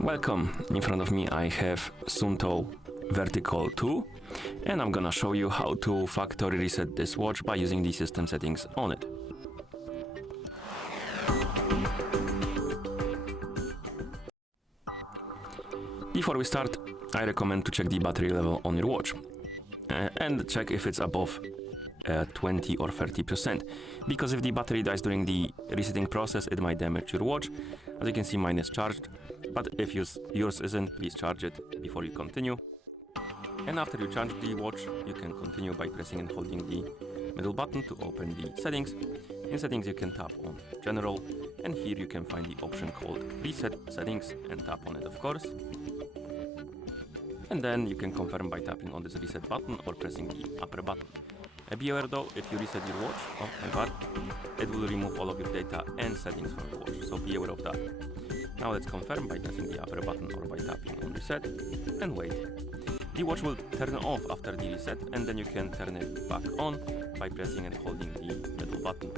Welcome. In front of me I have SUUNTO Vertical 2 and I'm gonna show you how to factory reset this watch by using the system settings on it. Before we start, I recommend to check the battery level on your watch and check if it's above 20 or 30%, because if the battery dies during the resetting process, it might damage your watch. As you can see, mine is charged, but if yours isn't, please charge it before you continue. And after you charge the watch, you can continue by pressing and holding the middle button to open the settings. In settings, you can tap on General, and here you can find the option called Reset Settings and tap on it, of course. And then you can confirm by tapping on this reset button or pressing the upper button. Be aware though, if you reset your watch, oh my god, it will remove all of your data and settings from your watch, so be aware of that. Now let's confirm by pressing the upper button or by tapping on reset and wait. The watch will turn off after the reset, and then you can turn it back on by pressing and holding the middle button.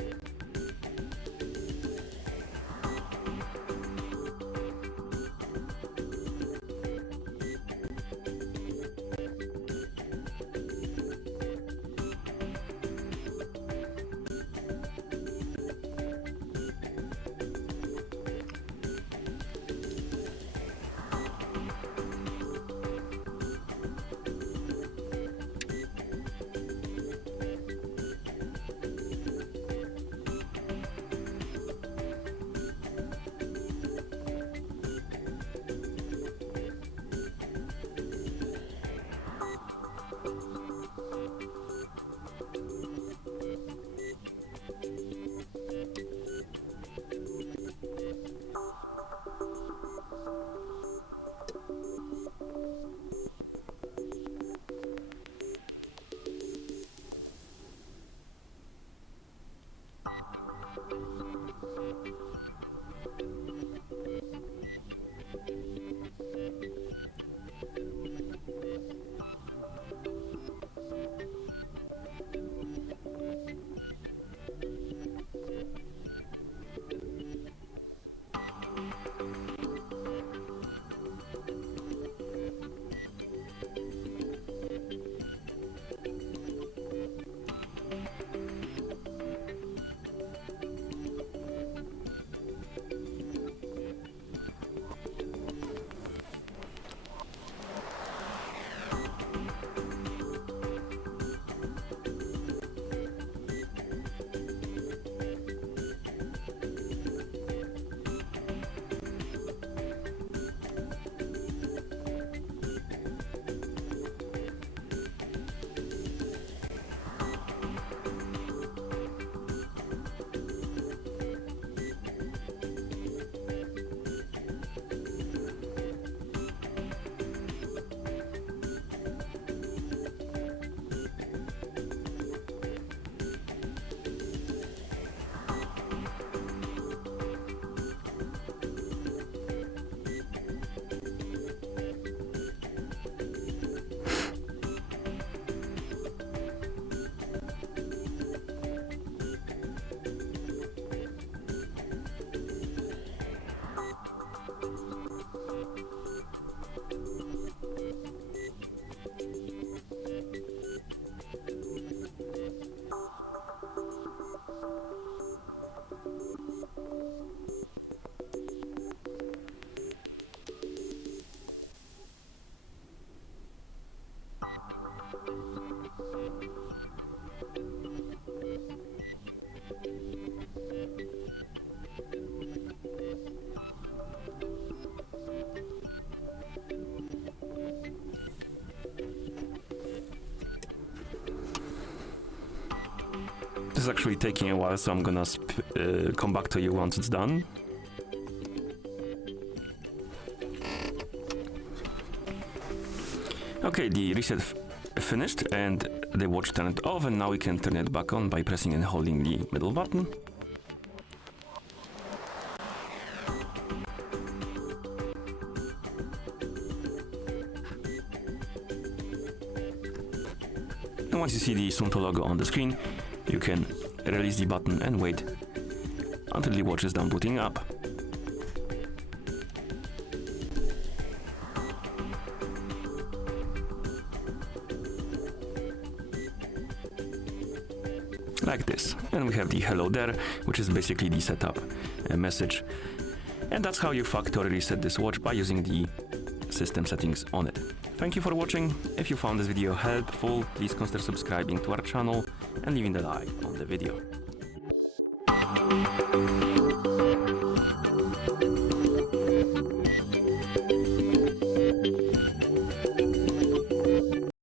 This is actually taking a while, so I'm gonna come back to you once it's done. Okay, the reset finished and the watch turned off, and now we can turn it back on by pressing and holding the middle button. And once you see the SUUNTO logo on the screen, you can release the button and wait until the watch is done booting up. like this. And we have the hello there, which is basically the setup message. And that's how you factory reset this watch by using the system settings on it. Thank you for watching. If you found this video helpful, please consider subscribing to our channel and leaving a like on the video.